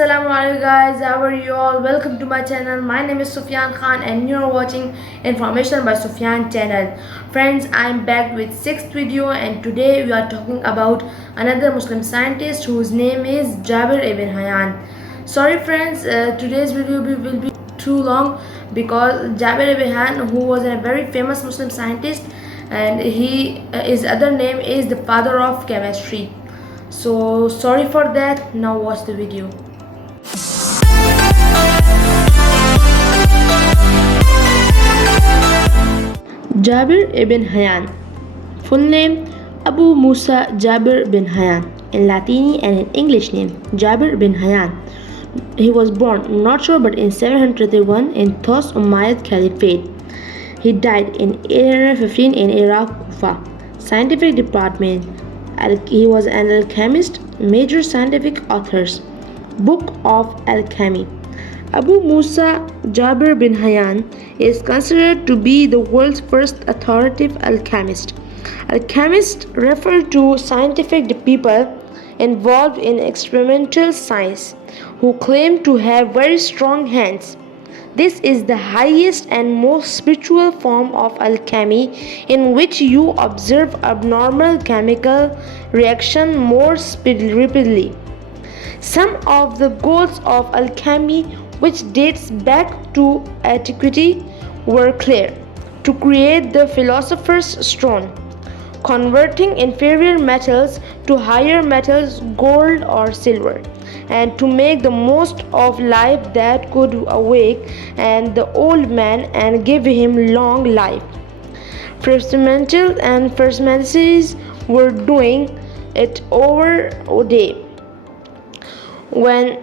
Assalamu alaikum guys, how are you all? Welcome to my channel. My name is Sufyan Khan and you are watching Information by Sufyan channel. Friends, I am back with 6th video and today we are talking about another Muslim scientist whose name is JABIR Ibn HAYYAN. Sorry friends, today's video will be too long because JABIR Ibn HAYYAN, who was a very famous Muslim scientist, and his other name is the father of chemistry. So sorry for that. Now watch the video. JABIR Ibn HAYYAN. Full name Abu Musa JABIR bin Hayyan, in Latini and in English name JABIR bin Hayyan. He was born, not sure, but in 731 in Thos Umayyad Caliphate. He died in 815 in Iraq, Kufa. Scientific department. He was an alchemist. Major scientific authors. Book of Alchemy. Abu Musa JABIR bin Hayyan is considered to be the world's first authoritative alchemist. Alchemists refer to scientific people involved in experimental science who claim to have very strong hands. This is the highest and most spiritual form of alchemy, in which you observe abnormal chemical reaction more rapidly. Some of the goals of alchemy, which dates back to antiquity, were clear: to create the philosopher's stone, converting inferior metals to higher metals, gold or silver, and to make the most of life that could awake and the old man and give him long life. Firstmentals and firstmasters were doing it over a day. When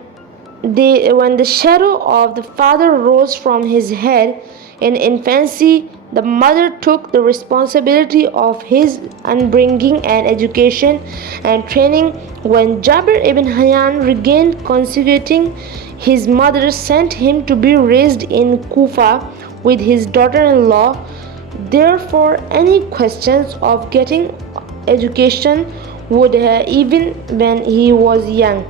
the shadow of the father rose from his head in infancy, the mother took the responsibility of his upbringing and education and training. When JABIR Ibn HAYYAN regained conscience, his mother sent him to be raised in Kufa with his daughter-in-law. Therefore, any questions of getting education would even when he was young.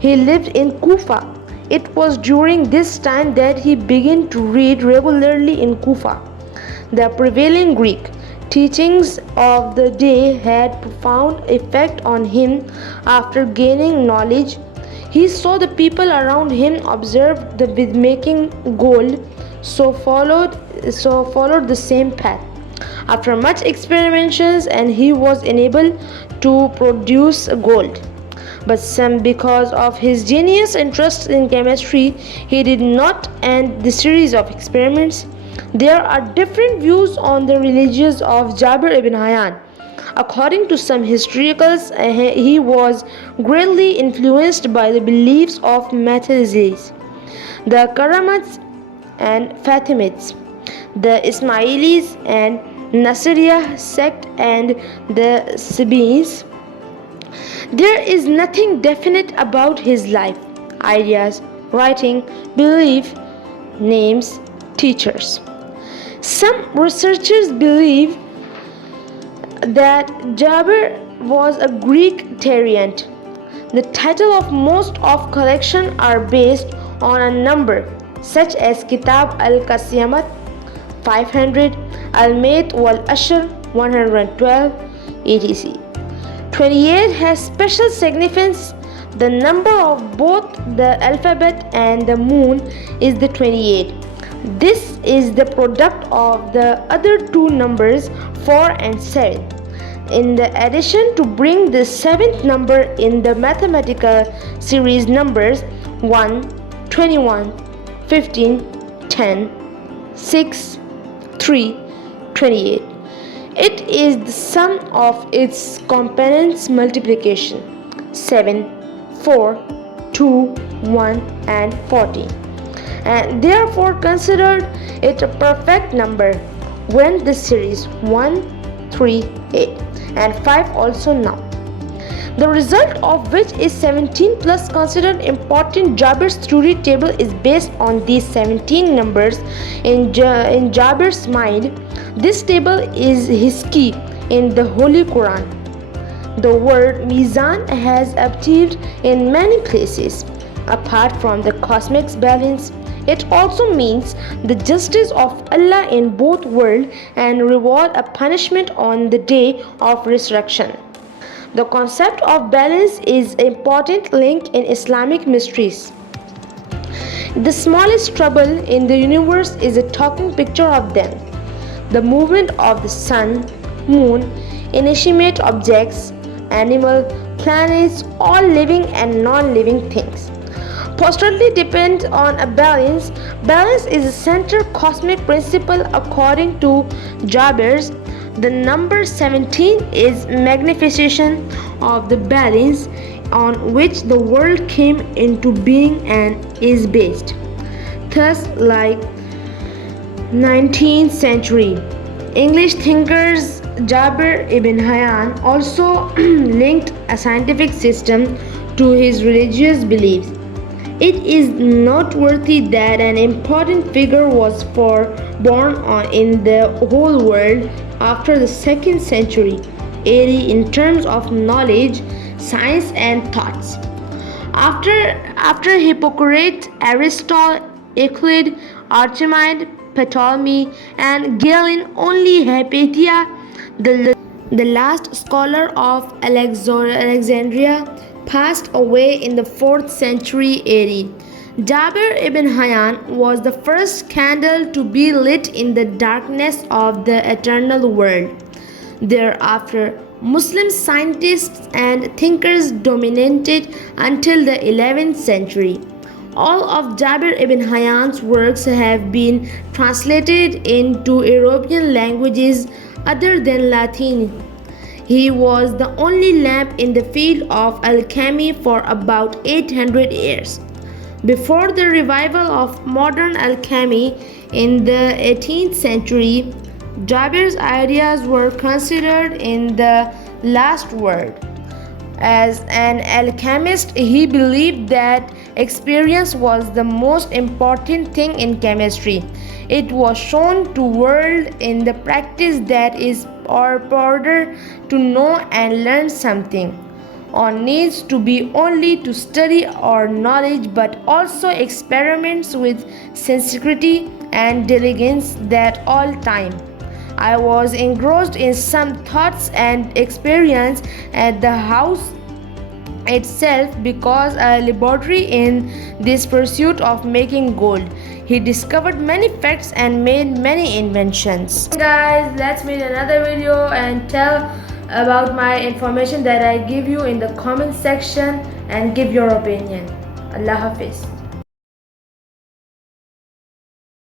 He lived in Kufa. It was during this time that he began to read regularly in Kufa. The prevailing Greek teachings of the day had profound effect on him. After gaining knowledge, he saw the people around him observed with making gold, so followed the same path. After much experimentations, and he was enabled to produce gold. But because of his genius interest in chemistry, he did not end the series of experiments. There are different views on the religions of JABIR Ibn HAYYAN. According to some historians, he was greatly influenced by the beliefs of Mathezis, the Karamites and Fatimids, the Ismailis and Nasiriyah sect, and the Sabi'is. There is nothing definite about his life, ideas, writing, belief, names, teachers. Some researchers believe that JABIR was a Greek tyrant. The title of most of collection are based on a number, such as Kitab al-Qasiyamat 500, Al-Mayt wal-Ashr 112, etc. 28 has special significance. The number of both the alphabet and the moon is the 28. This is the product of the other two numbers 4 and 7. In the addition to bring the 7th number in the mathematical series numbers 1, 21, 15, 10, 6, 3, 28. It is the sum of its components multiplication 7, 4, 2, 1 and 40, and therefore considered it a perfect number when the series 1, 3, 8 and 5 also now. The result of which is 17 plus considered important. JABIR's theory table is based on these 17 numbers in JABIR's mind. This table is his key in the Holy Quran. The word Mizan has appeared in many places. apart from the cosmic balance. It also means the justice of Allah in both world and reward a punishment on the day of resurrection. The concept of balance is an important link in Islamic mysteries. The smallest trouble in the universe is a talking picture of them. The movement of the sun, moon, inanimate objects, animal, planets, all living and non-living things postulately depend on a balance. Balance is a central cosmic principle according to JABIR. The number 17 is magnification of the balance on which the world came into being and is based. Thus, like 19th century English thinkers Jabir Ibn Hayyan also linked a scientific system to his religious beliefs. It is noteworthy that an important figure was born in the whole world after the 2nd century AD in terms of knowledge, science, and thoughts. After Hippocrates, Aristotle, Euclid, Archimedes, Ptolemy, and Galen, only Hypatia, the last scholar of Alexandria, passed away in the 4th century AD. Jabir ibn Hayyan was the first candle to be lit in the darkness of the eternal world. Thereafter, Muslim scientists and thinkers dominated until the 11th century. All of Jabir ibn Hayyan's works have been translated into European languages other than Latin. He was the only lamp in the field of alchemy for about 800 years. Before the revival of modern alchemy in the 18th century, Jabir's ideas were considered in the last word. As an alchemist, he believed that experience was the most important thing in chemistry. It was shown to world in the practice that is or order to know and learn something on needs to be only to study or knowledge but also experiments with sincerity and diligence that all time. I was engrossed in some thoughts and experience at the house itself because a laboratory in this pursuit of making gold. He discovered many facts and made many inventions. Guys, let's meet another video and tell about my information that I give you in the comment section and give your opinion. Allah Hafiz.